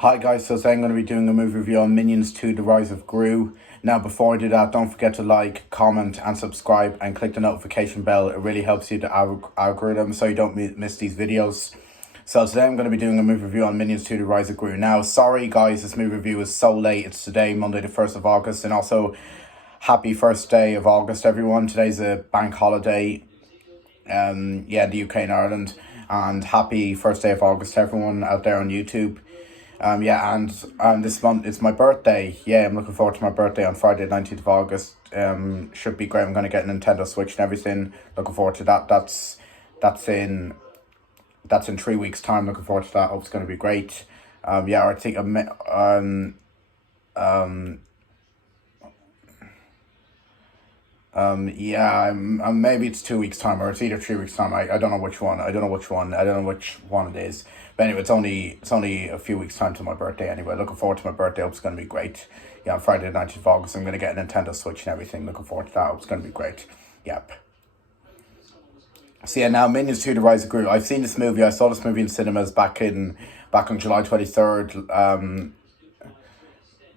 Hi guys, so today I'm going to be doing a movie review on Minions 2 The Rise of Gru. Now before I do that, don't forget to like, comment and subscribe and click the notification bell. It really helps you the algorithm so you don't miss these videos. So today I'm going to be doing a movie review on Minions 2 The Rise of Gru. Now sorry guys, this movie review is so late. It's today, Monday the 1st of August, and also happy first day of August everyone. Today's a bank holiday in the UK and Ireland, and happy first day of August to everyone out there on YouTube. And this month it's my birthday. Yeah, I'm looking forward to my birthday on Friday, 19th of August. Should be great. I'm going to get a Nintendo Switch and everything. Looking forward to that. That's in 3 weeks' time. Looking forward to that. Hope it's going to be great. I think maybe it's 2 weeks' time, or it's either 3 weeks' time. I don't know which one. I don't know which one it is. But anyway, it's only a few weeks' time to my birthday anyway. Looking forward to my birthday. Hope it's going to be great. Yeah, on Friday the 19th of August, I'm going to get a Nintendo Switch and everything. Looking forward to that. Hope it's going to be great. Yep. So yeah, now Minions 2 The Rise of Gru. I've seen this movie. I saw this movie in cinemas back on July 23rd.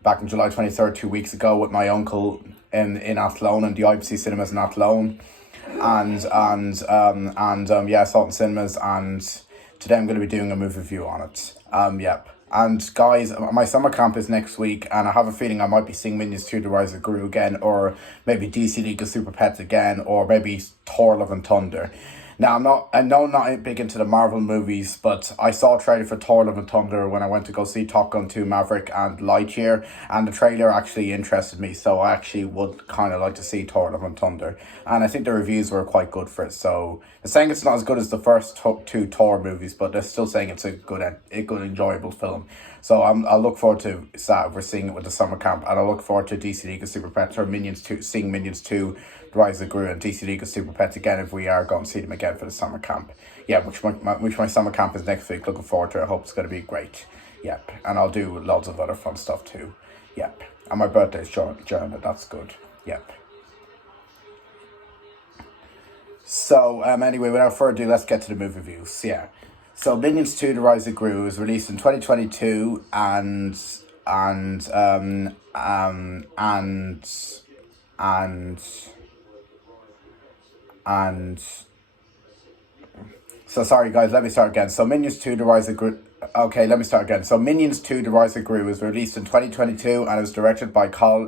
Back on July 23rd, 2 weeks ago, with my uncle in Athlone, in the IBC cinemas in Athlone. I saw it in cinemas, and today I'm going to be doing a movie review on it. And guys, my summer camp is next week, and I have a feeling I might be seeing Minions 2 The Rise of Gru again, or maybe DC League of SuperPets again, or maybe Thor Love and Thunder. Now, I know I'm not big into the Marvel movies, but I saw a trailer for Thor Love and Thunder when I went to go see Top Gun 2 Maverick and Lightyear, and the trailer actually interested me, so I actually would kind of like to see Thor Love and Thunder. And I think the reviews were quite good for it, so they're saying it's not as good as the first two Thor movies, but they're still saying it's a good, enjoyable film. So I'll look forward to we're seeing it with the summer camp, and I'll look forward to DC League of Super Pets or seeing Minions 2 Rise of Gru and DC League of Super Pets again if we are going to see them again for the summer camp. Yeah, which my summer camp is next week. Looking forward to it. I hope it's going to be great. Yep, and I'll do loads of other fun stuff too. Yep, and my birthday is during it. That's good. Yep. So anyway, without further ado, let's get to the movie reviews. Yeah. So Minions 2 The Rise of Gru was released in 2022 and so sorry guys, let me start again. So Minions 2 The Rise of Gru. Okay, let me start again. So Minions 2 The Rise of Gru was released in 2022 and is directed by Kyle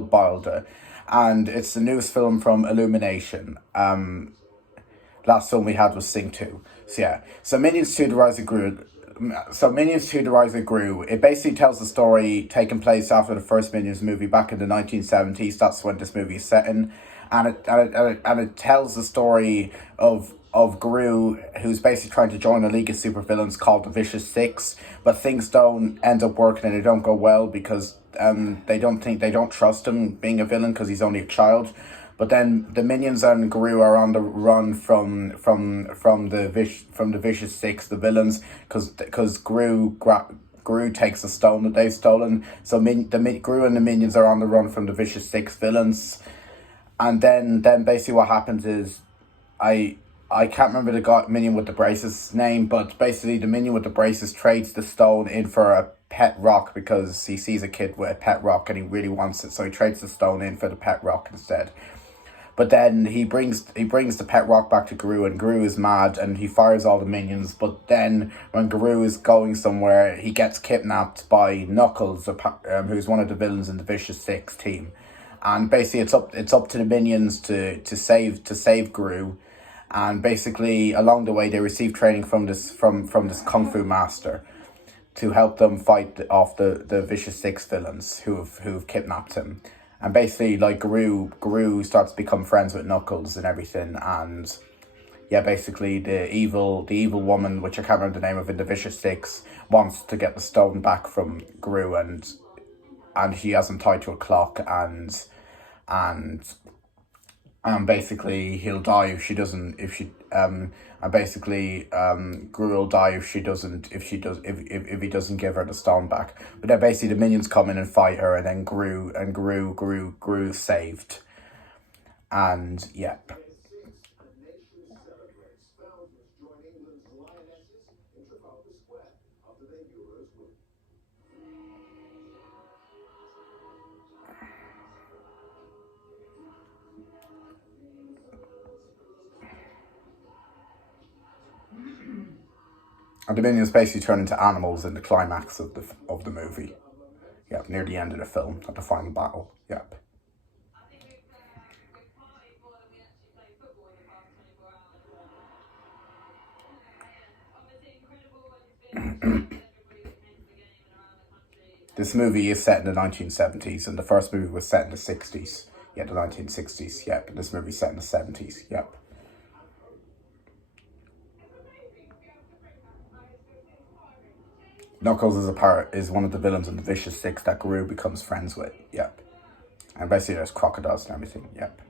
Bilder. And it's the newest film from Illumination. Last film we had was Sing 2. So yeah. So Minions 2 The Rise of Gru. It basically tells the story taking place after the first Minions movie back in the 1970s. That's when this movie is set in. And it tells the story of Gru, who's basically trying to join a league of supervillains called the Vicious Six, but things don't end up working and they don't go well because they don't trust him being a villain because he's only a child. But then the Minions and Gru are on the run from the Vicious Six, the villains, because Gru takes the stone that they've stolen. So Gru and the Minions are on the run from the Vicious Six villains. And then basically what happens is, I can't remember the minion with the braces name, but basically the minion with the braces trades the stone in for a pet rock because he sees a kid with a pet rock and he really wants it, so he trades the stone in for the pet rock instead. But then he brings the pet rock back to Gru, and Gru is mad and he fires all the minions. But then when Gru is going somewhere, he gets kidnapped by Knuckles, who's one of the villains in the Vicious Six team. And basically it's up to the minions to save Gru. And basically along the way they receive training from this kung fu master to help them fight off the Vicious Six villains who've kidnapped him. And basically, like, Gru starts to become friends with Knuckles and everything, and yeah, basically the evil woman, which I can't remember the name of in the Vicious Six, wants to get the stone back from Gru, and he has him tied to a clock, and basically he'll die if he doesn't give her the stone back. But then basically the minions come in and fight her, and then Gru saved. And yep. And the minions basically turn into animals in the climax of the movie. Yep, near the end of the film, at the final battle. Yep. This movie is set in the 1970s, and the first movie was set in the 60s. Yeah, the 1960s. Yep, and this movie's set in the 70s. Yep. Knuckles is one of the villains in the Vicious Six that Gru becomes friends with. Yep. And basically there's crocodiles and everything. Yep.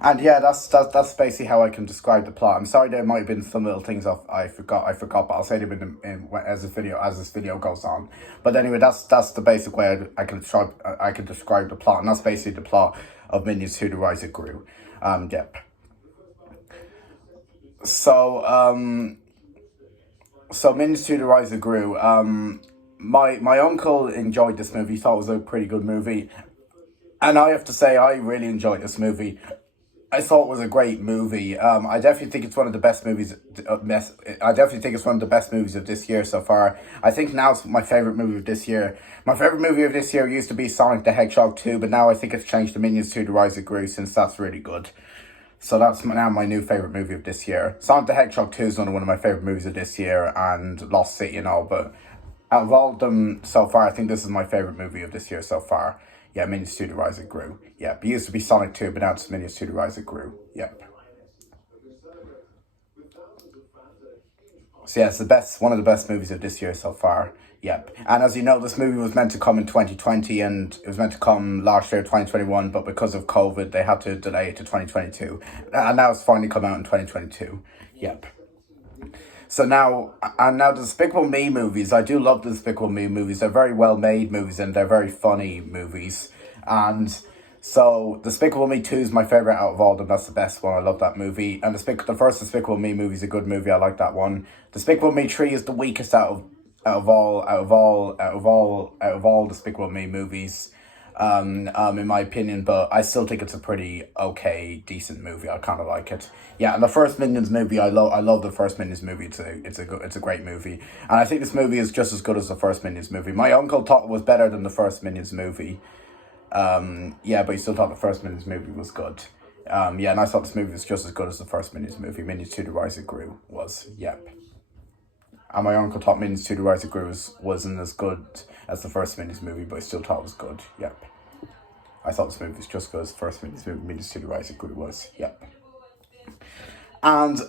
And yeah, that's basically how I can describe the plot. I'm sorry there might have been some little things I forgot, but I'll say them as this video goes on. But anyway, that's the basic way I can describe the plot, and that's basically the plot of Minions 2: The Rise of Gru. Yep. So Minions 2: The Rise of Gru. My uncle enjoyed this movie. He thought it was a pretty good movie, and I have to say I really enjoyed this movie. I thought it was a great movie. I definitely think it's one of the best movies. I definitely think it's one of the best movies of this year so far. I think now it's my favorite movie of this year. My favorite movie of this year used to be Sonic the Hedgehog 2, but now I think it's changed to Minions 2: The Rise of Gru, since that's really good. So that's now my new favorite movie of this year. Sonic the Hedgehog 2 is one of my favorite movies of this year, and Lost City and all. But out of all of them so far, I think this is my favorite movie of this year so far. Yeah, Minions 2: The Rise of Gru. Yep, it used to be Sonic 2, but now it's Minions 2: The Rise of Gru. Yep. So yeah, it's one of the best movies of this year so far. Yep. And as you know, this movie was meant to come in 2020, and it was meant to come last year, 2021, but because of COVID, they had to delay it to 2022. And now it's finally come out in 2022. Yep. So now the Despicable Me movies, I do love the Despicable Me movies. They're very well made movies, and they're very funny movies. And so Despicable Me 2 is my favorite out of all of them. That's the best one. I love that movie. And the first Despicable Me movie is a good movie. I like that one. Despicable Me 3 is the weakest out of all Despicable Me movies. In my opinion, but I still think it's a pretty okay, decent movie. I kind of like it. Yeah, and the first Minions movie, I love the first Minions movie. It's a great movie, and I think this movie is just as good as the first Minions movie. My uncle thought it was better than the first Minions movie. Yeah, but he still thought the first Minions movie was good. Yeah, and I thought this movie was just as good as the first Minions movie. Minions 2: The Rise of Gru was. Yep. And my uncle thought Minions 2: The Rise of Gru wasn't as good as the first Minions movie, but I still thought it was good. Yep. I thought this movie was just as good as the first Minions movie, Minions 2: The Rise of Gru was. Yep. And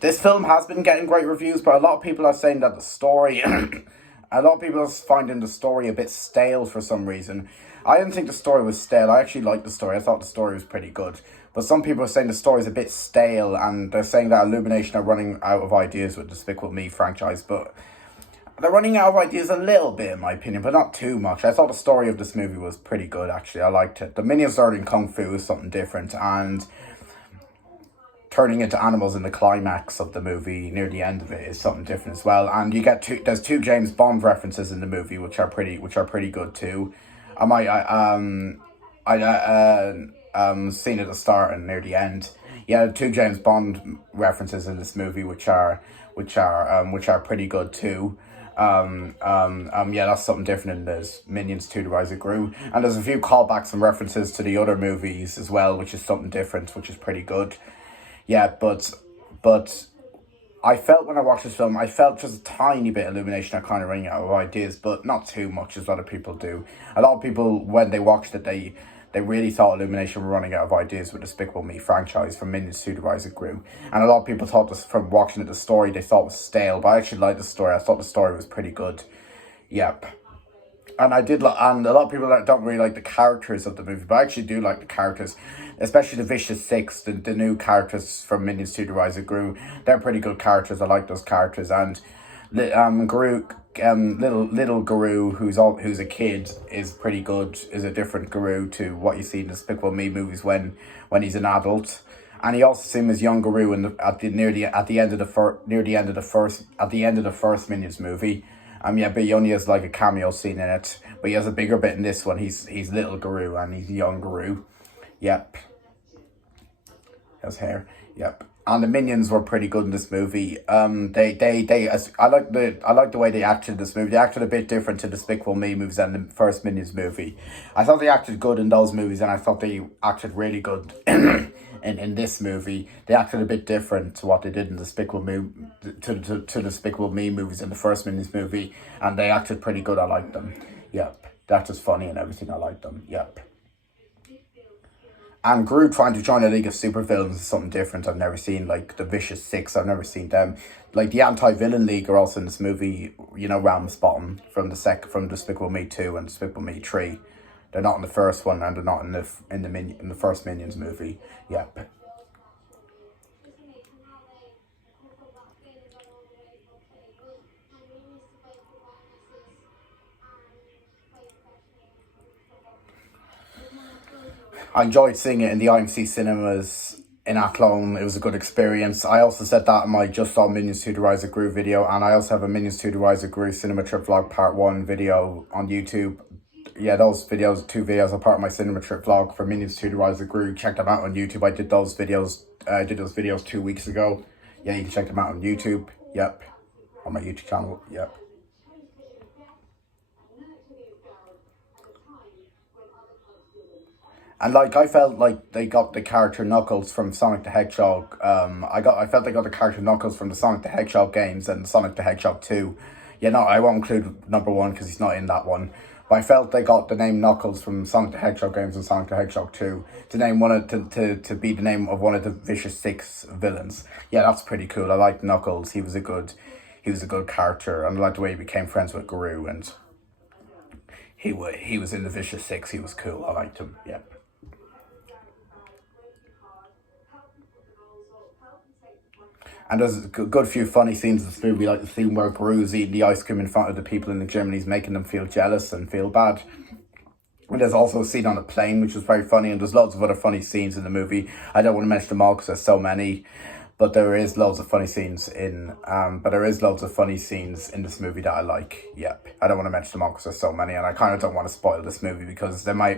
this film has been getting great reviews, but a lot of people are saying that the story... a lot of people are finding the story a bit stale for some reason. I didn't think the story was stale. I actually liked the story. I thought the story was pretty good. But some people are saying the story is a bit stale, and they're saying that Illumination are running out of ideas with the Despicable Me franchise, but they're running out of ideas a little bit, in my opinion, but not too much. I thought the story of this movie was pretty good, actually. I liked it. The Minions learning Kung Fu is something different, and turning into animals in the climax of the movie near the end of it is something different as well. And there's two James Bond references in the movie, which are pretty good too. Scene at the start and near the end. Yeah, two James Bond references in this movie, which are pretty good too. Yeah, that's something different in this Minions 2: The Rise of Gru. And there's a few callbacks and references to the other movies as well, which is something different, which is pretty good. Yeah, but I felt when I watched this film, I felt just a tiny bit Illumination are kind of running out of ideas, but not too much as a lot of people do. A lot of people, when they watched it, they really thought Illumination were running out of ideas with the Despicable Me franchise from Minions 2: The Rise of Gru. And a lot of people thought this, from watching it, the story they thought was stale, but I actually liked the story. I thought the story was pretty good. Yep. And and a lot of people that don't really like the characters of the movie, but I actually do like the characters, especially the Vicious Six, the new characters from Minions 2: The Rise of Gru. They're pretty good characters. I like those characters. And little Gru, who's a kid, is pretty good. Is a different Gru to what you see in the Despicable Me movies when he's an adult. And he also seems as young Gru at the end of the first Minions movie. Yeah, but he only has like a cameo scene in it. But he has a bigger bit in this one. He's little Gru and he's young Gru. Yep. His hair. Yep. and the minions were pretty good in this movie. I like the way they acted in this movie. They acted a bit different to Despicable Me movies and the first Minions movie. I thought they acted good in those movies, and I thought they acted really good in this movie. They acted a bit different to what they did in to Despicable Me movies in the first Minions movie, and they acted pretty good. I liked them. Yep, that was funny and everything. I liked them. Yep. And Gru trying to join a League of Supervillains is something different I've never seen. Like the Vicious Six, I've never seen them. Like the Anti-Villain League are also in this movie. You know, Ramspotting from Despicable Me 2 and Despicable Me 3. They're not in the first one, and they're not in the first Minions movie. Yep. I enjoyed seeing it in the IMC cinemas in Athlone. It was a good experience. I also said that in my Just Saw Minions 2 The Rise of Gru video, and I also have a Minions 2 The Rise of Gru cinema trip vlog part 1 video on YouTube. Yeah, those videos, 2 videos are part of my cinema trip vlog for Minions 2 The Rise of Gru. Check them out on YouTube. I did those videos 2 weeks ago. Yeah, you can check them out on YouTube. Yep. On my YouTube channel. Yep. And like I felt like they got the character Knuckles from Sonic the Hedgehog. I felt they got the character Knuckles from the Sonic the Hedgehog games and Sonic the Hedgehog 2. Yeah, no, I won't include number 1 because he's not in that one. But I felt they got the name Knuckles from Sonic the Hedgehog games and Sonic the Hedgehog 2 to name to be the name of one of the Vicious Six villains. Yeah, that's pretty cool. I liked Knuckles. He was a good character, and I liked the way he became friends with Gru, and he was in the Vicious Six. He was cool. I liked him. Yeah. And there's a good few funny scenes in this movie, like the scene where Gru's eating the ice cream in front of the people in the gym and he's making them feel jealous and feel bad. And there's also a scene on a plane, which was very funny, and there's loads of other funny scenes in the movie. I don't want to mention them all because there's so many, but there is loads of funny scenes in this movie that I like. Yep. I don't want to mention them all because there's so many, and I kind of don't want to spoil this movie because there may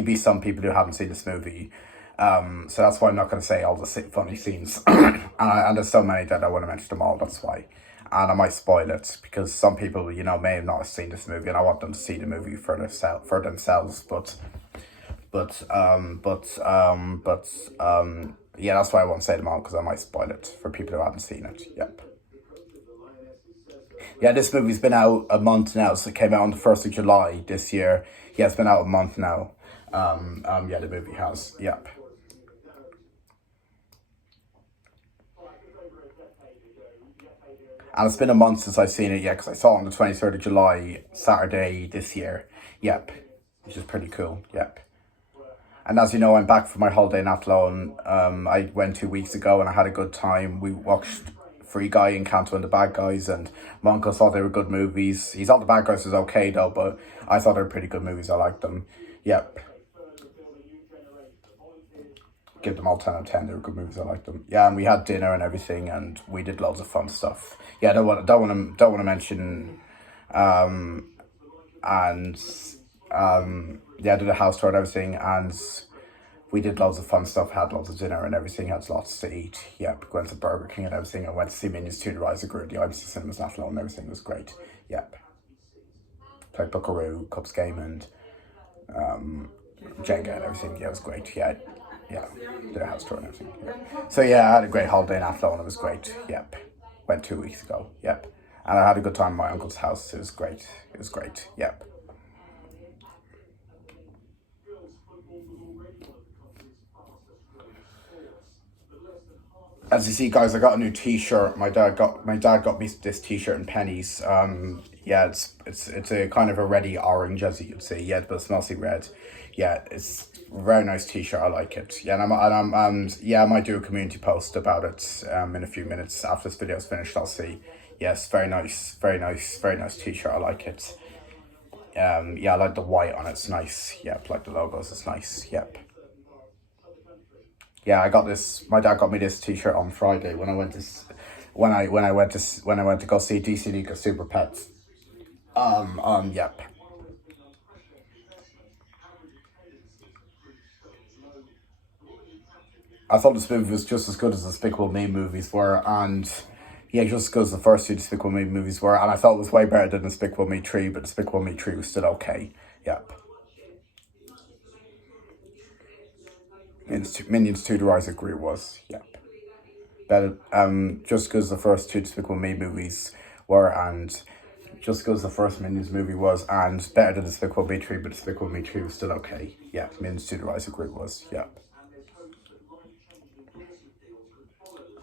be some people who haven't seen this movie. So that's why I'm not going to say all the funny scenes. And there's so many that I want to mention them all, that's why. And I might spoil it, because some people, may have not seen this movie, and I want them to see the movie for themselves, yeah, that's why I won't say them all, because I might spoil it for people who haven't seen it, yep. Yeah, this movie's been out a month now, so it came out on the 1st of July this year. Yeah, it's been out a month now. Yeah, the movie has, yep. And it's been a month since I've seen it, yeah, because I saw it on the 23rd of July, Saturday this year. Yep. Which is pretty cool, yep. And as you know, I'm back from my holiday in Athlone. I went 2 weeks ago and I had a good time. We watched Free Guy and Canto and the Bad Guys, and my uncle thought they were good movies. He thought the Bad Guys was okay though, but I thought they were pretty good movies. I liked them. Yep. Give them all 10 out of 10. They were good movies. I liked them. Yeah, and we had dinner and everything, and we did loads of fun stuff. Yeah, don't want to mention, yeah, I did a house tour and everything, and we did loads of fun stuff. Had loads of dinner and everything. Had lots to eat. Yeah, went to Burger King and everything. I went to see Minions 2: The Rise of Gru, the IBC Cinemas National, and everything was great. Yep. Played Buckaroo, Cups game, and Jenga and everything. Yeah, it was great. Yeah. Yeah, did a house tour and everything. Yeah. So yeah, I had a great holiday in Athlone. It was great. Yep. Went 2 weeks ago. Yep. And I had a good time at my uncle's house. It was great. It was great. Yep. As you see, guys, I got a new T-shirt. My dad got me this T-shirt in pennies. Yeah, it's a kind of a reddy orange, as you can see. Yeah, but it's mostly red. Yeah, it's a very nice T-shirt. I like it. Yeah, yeah, I might do a community post about it in a few minutes after this video is finished. I'll see. Yes, very nice T-shirt. I like it. Yeah, I like the white on it. It's nice. Yep, like the logos. It's nice. Yep. Yeah, I got this. My dad got me this T-shirt on Friday when I went to go see DC League of SuperPets. Yep. I thought this movie was just as good as the Despicable Me movies were, and yeah, just as good as the first two Despicable Me movies were, and I thought it was way better than Despicable Me 3, but Despicable Me 3 was still okay. Yep. Minions 2 The Rise of Gru was, yep. Better, just because the first two Despicable Me movies were, and just because the first Minions movie was, and better than Despicable Me 3, but Despicable Me 3 was still okay. Yeah, Minions 2 The Rise of Gru was, yep.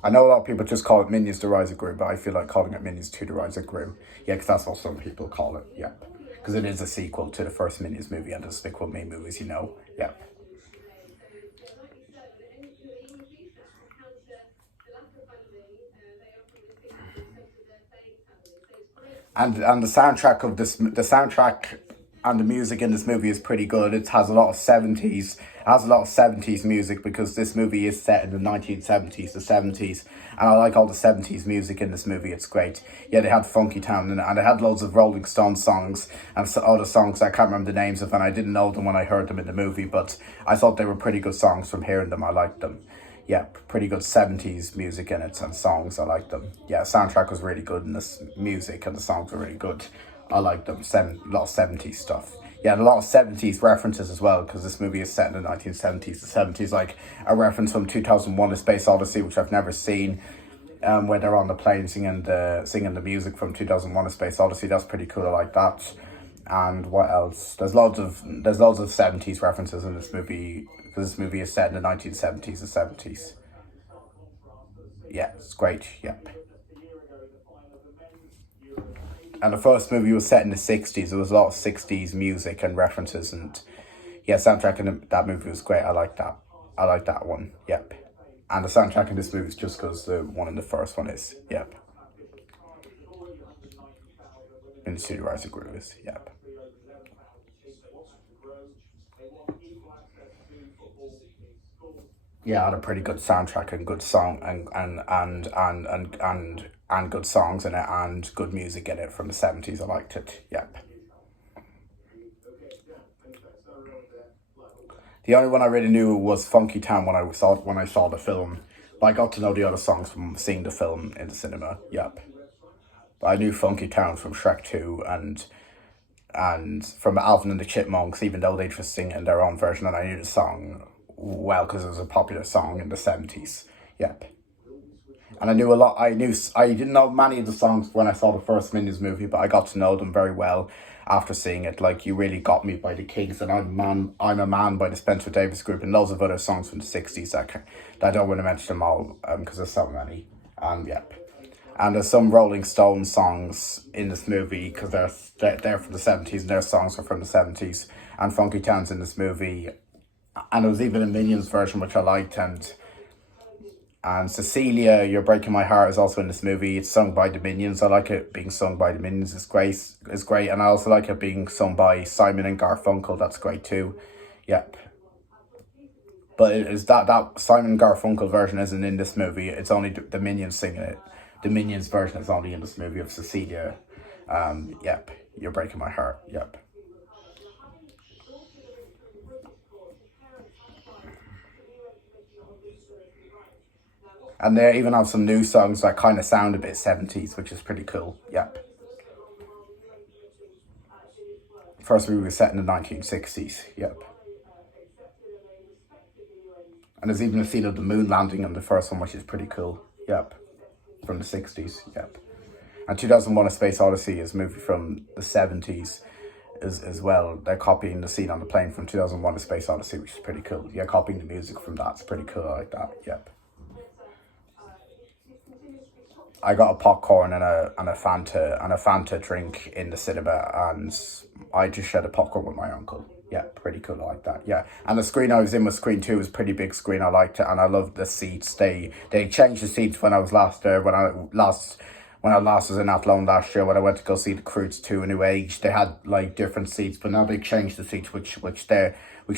I know a lot of people just call it Minions The Rise of Gru, but I feel like calling it Minions 2 The Rise of Gru. Yeah, because that's what some people call it, yep. Because it is a sequel to the first Minions movie and the Despicable Me movies, you know, yep. And the soundtrack of this, the soundtrack and the music in this movie is pretty good. It has a lot of 70s. It has a lot of 70s music because this movie is set in the 1970s, the 70s. And I like all the 70s music in this movie. It's great. Yeah, they had Funky Town in it, and they had loads of Rolling Stones songs and other songs I can't remember the names of, and I didn't know them when I heard them in the movie, but I thought they were pretty good songs from hearing them. I liked them. Yeah, pretty good 70s music in it and songs. I like them. Yeah, soundtrack was really good and this music and the songs were really good. I like them. A lot of 70s stuff. Yeah, and a lot of 70s references as well, because this movie is set in the 1970s. The 70s, like a reference from 2001 A Space Odyssey, which I've never seen, where they're on the plane singing the music from 2001 A Space Odyssey. That's pretty cool. I like that. And what else? There's loads of 70s references in this movie, because this movie is set in the 1970s and 70s. Yeah, it's great. Yep. And the first movie was set in the 60s. There was a lot of 60s music and references, and yeah, soundtrack in that movie was great. I like that. I like that one. Yep. And the soundtrack in this movie is just because the one in the first one is. Yep. In the Studio Rise of Gru is. Yep. Yeah, had a pretty good soundtrack and good song and good songs in it and good music in it from the 70s. I liked it. Yep. The only one I really knew was Funky Town when I saw the film. But I got to know the other songs from seeing the film in the cinema. Yep. But I knew Funky Town from Shrek 2 and from Alvin and the Chipmunks, even though they just sing in their own version, and I knew the song well because it was a popular song in the 70s. Yep. And I knew a lot. I didn't know many of the songs when I saw the first Minions movie, but I got to know them very well after seeing it. Like You Really Got Me by the Kings, and I'm a Man by the Spencer Davis Group, and loads of other songs from the 60s that I don't want to mention them all because there's so many. Yep. And there's some Rolling Stones songs in this movie because they're from the 70s and their songs are from the 70s. And Funky Town's in this movie. And there was even a Minions version which I liked, and Cecilia, You're Breaking My Heart is also in this movie. It's sung by the Minions. I like it being sung by the Minions. It's great. And I also like it being sung by Simon and Garfunkel. That's great too. Yep. But it is that Simon Garfunkel version isn't in this movie. It's only the Minions singing it. The Minions version is only in this movie of Cecilia. Yep. You're Breaking My Heart. Yep. And they even have some new songs that kind of sound a bit 70s, which is pretty cool. Yep. First movie was set in the 1960s. Yep. And there's even a scene of the moon landing on the first one, which is pretty cool. Yep. From the 60s. Yep. And 2001 A Space Odyssey is a movie from the 70s as well. They're copying the scene on the plane from 2001 A Space Odyssey, which is pretty cool. Yeah, copying the music from that's pretty cool. I like that. Yep. I got a popcorn and a Fanta drink in the cinema, and I just shared a popcorn with my uncle. Yeah, pretty cool. I like that. Yeah, and the screen I was in was screen 2. It was a pretty big screen. I liked it, and I loved the seats. They changed the seats when I was last there. When I last was in Athlone last year, when I went to go see the Croods 2 New Age, they had like different seats, but now they changed the seats, which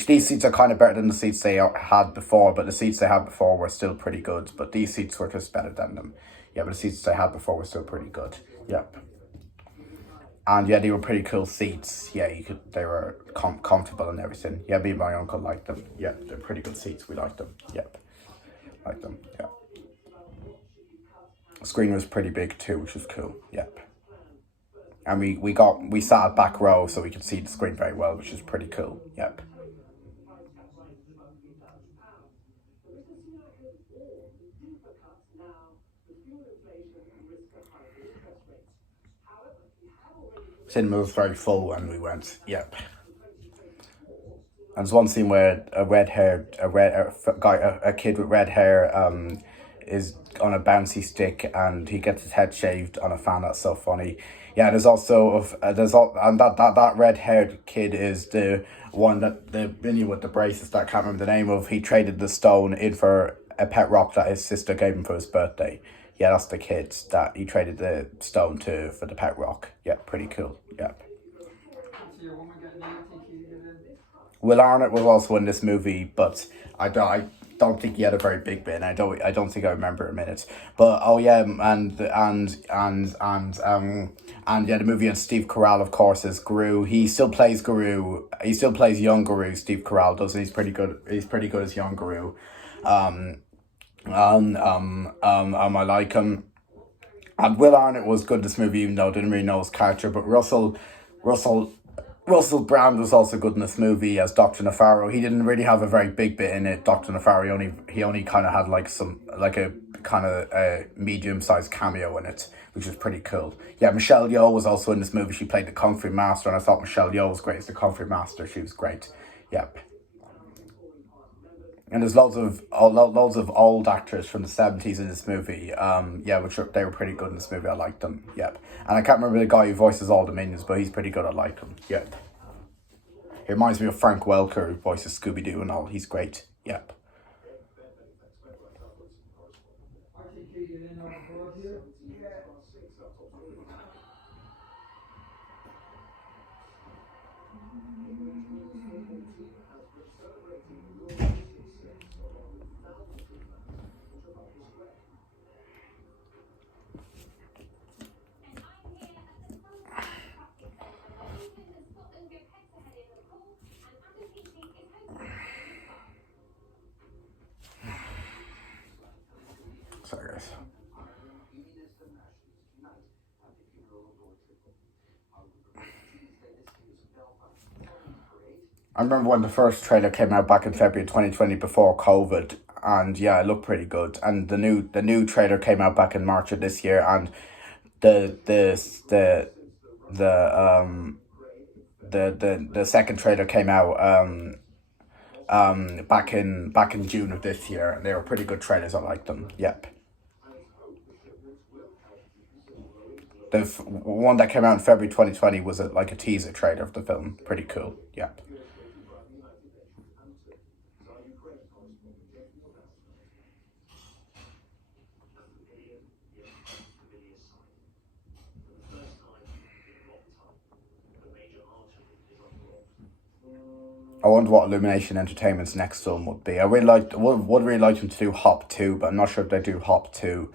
these seats are kind of better than the seats they had before, but the seats they had before were still pretty good. But these seats were just better than them. Yeah, but the seats they had before were still pretty good. Yep. And yeah, they were pretty cool seats. Yeah, they were comfortable and everything. Yeah, me and my uncle liked them. Yeah, they're pretty good seats. We liked them. Yep. Like them, yeah. The screen was pretty big too, which was cool. Yep. And we sat at back row so we could see the screen very well, which is pretty cool. Yep. Cinema was very full when we went. Yep. And there's one scene where a kid with red hair is on a bouncy stick and he gets his head shaved on a fan. That's so funny. Yeah, there's also and that red haired kid is the one that the minion with the braces that I can't remember the name of. He traded the stone in for a pet rock that his sister gave him for his birthday. Yeah, that's the kid that he traded the stone to for the pet rock. Yeah, pretty cool. Yeah. Will Arnett was also in this movie, but I don't think he had a very big bit. And I don't think I remember a minute. But oh yeah, and yeah, the movie, and Steve Carell, of course, is Gru. He still plays Gru. He still plays young Gru. Steve Carell does, and he's pretty good. He's pretty good as young Gru. I like him. And Will Arnett was good in this movie, even though I didn't really know his character. But Russell Brand was also good in this movie as Dr. Nefaro. He didn't really have a very big bit in it. Dr. Nefaro he only kind of had a kind of a medium-sized cameo in it, which was pretty cool. Yeah, Michelle Yeoh was also in this movie. She played the Kung Fu Master, and I thought Michelle Yeoh was great as the Kung Fu Master. She was great. Yep. And there's loads of old actors from the 70s in this movie. They were pretty good in this movie. I liked them. Yep. And I can't remember the guy who voices all the minions, but he's pretty good. I like him. Yep. He reminds me of Frank Welker, who voices Scooby-Doo and all. He's great. Yep. Sorry, guys. I remember when the first trailer came out back in February 2020 before COVID, and yeah, it looked pretty good. And the new trailer came out back in March of this year, and the second trailer came out back in June of this year, and they were pretty good trailers. I liked them. Yep. The one that came out in February 2020 was like a teaser trailer of the film. Pretty cool. Yep. I wonder what Illumination Entertainment's next film would be. I would really like them to do Hop 2, but I'm not sure if they do Hop 2,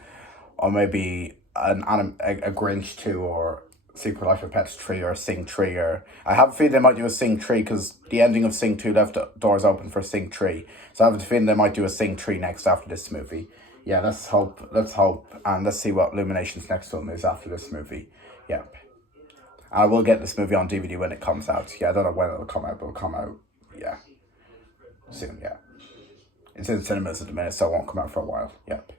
or maybe a Grinch 2, or Super Life of Pets 3, or Sing 3, or I have a feeling they might do a Sing 3 because the ending of Sing 2 left doors open for Sing 3. So I have a feeling they might do a Sing 3 next after this movie. Yeah, let's hope, and let's see what Illumination's next film is after this movie. Yep. And I will get this movie on DVD when it comes out. Yeah, I don't know when it'll come out, but it'll come out, yeah, soon, yeah. It's in cinemas at the minute, so it won't come out for a while. Yep.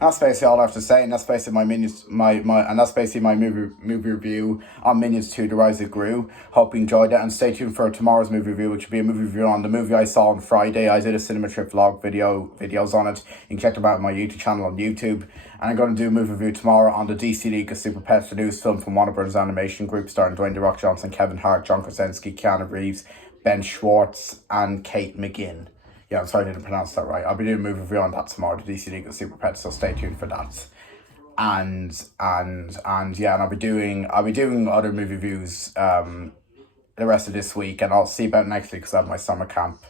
That's basically all I have to say, and that's basically that's basically my movie review on Minions 2: The Rise of Gru. Hope you enjoyed it, and stay tuned for tomorrow's movie review, which will be a movie review on the movie I saw on Friday. I did a cinema trip vlog videos on it. You can check them out on my YouTube channel on YouTube. And I'm going to do a movie review tomorrow on the DC League of SuperPets, the newest film from Warner Bros. Animation Group, starring Dwayne The Rock Johnson, Kevin Hart, John Krasinski, Keanu Reeves, Ben Schwartz, and Kate McGinn. Yeah, I'm sorry I didn't pronounce that right. I'll be doing a movie review on that tomorrow, the DC League of SuperPets, so stay tuned for that. And I'll be doing other movie reviews the rest of this week, and I'll see about next week because I have my summer camp.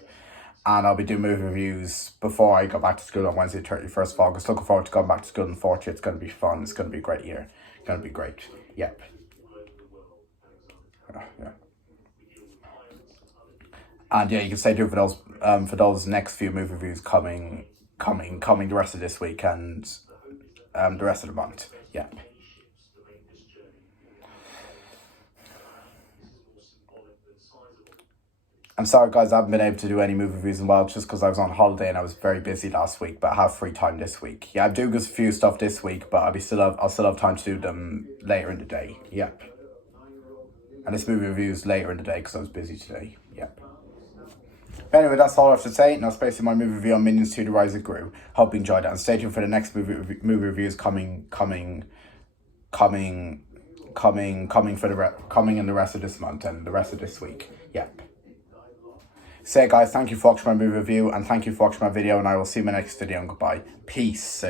And I'll be doing movie reviews before I go back to school on Wednesday, 31st of August. Looking forward to going back to school in 4th year. It's going to be fun. It's going to be a great year. It's going to be great. Yep. Yeah. And yeah, you can stay tuned for those for those next few movie reviews coming the rest of this week and the rest of the month. Yeah. I'm sorry, guys, I haven't been able to do any movie reviews in a while just because I was on holiday and I was very busy last week, but I have free time this week. Yeah, I'm doing a few stuff this week, but I'll still have time to do them later in the day. Yep. And this movie review is later in the day because I was busy today. Yep. But anyway, that's all I have to say. Now, it's basically my movie review on Minions 2: The Rise of Gru. Hope you enjoyed that, and stay tuned for the next movie reviews coming in the rest of this month and the rest of this week. Yep. So guys, thank you for watching my movie review and thank you for watching my video, and I will see you in my next video, and goodbye. Peace.